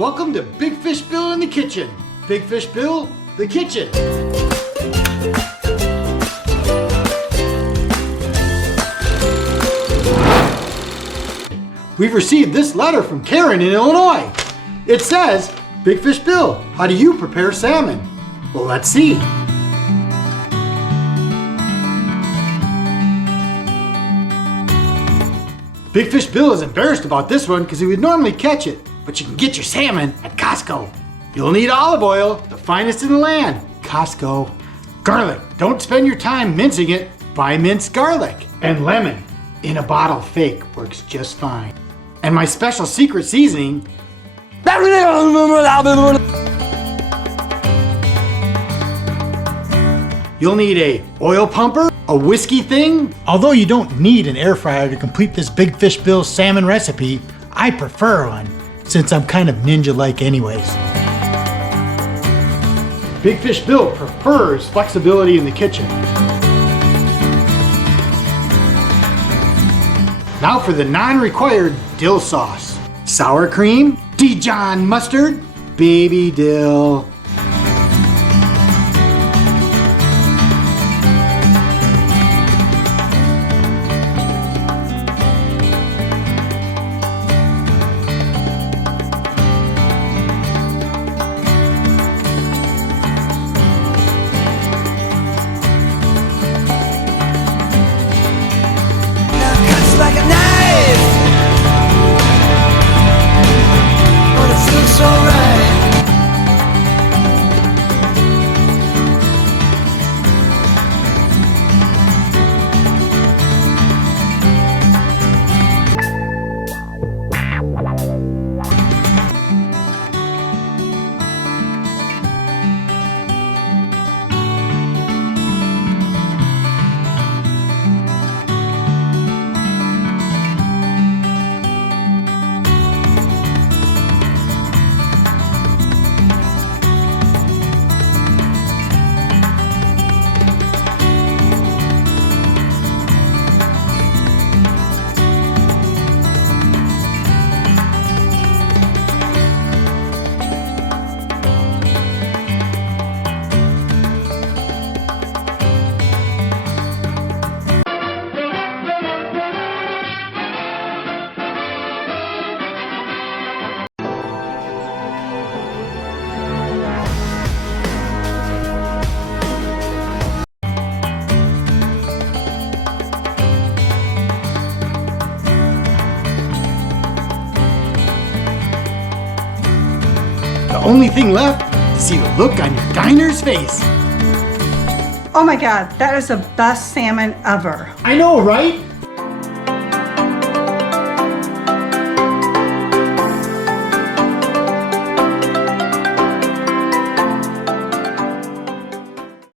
Welcome to Big Fish Bill in the kitchen. Big Fish Bill, the kitchen. We've received this letter from Karen in Illinois. It says, Big Fish Bill, how do you prepare salmon? Well, let's see. Big Fish Bill is embarrassed about this one because he would normally catch it, but you can get your salmon at Costco. You'll need olive oil, the finest in the land. Costco. Garlic, don't spend your time mincing it, buy minced garlic. And lemon, in a bottle fake, works just fine. And my special secret seasoning, you'll need a oil pumper, a whiskey thing. Although you don't need an air fryer to complete this Big Fish Bill salmon recipe, I prefer one, since I'm kind of ninja-like anyways. Big Fish Bill prefers flexibility in the kitchen. Now for the non-required dill sauce. Sour cream, Dijon mustard, baby dill. Like a knife, but it feels so right. The only thing left is to see the look on your diner's face. Oh my God, that is the best salmon ever. I know, right?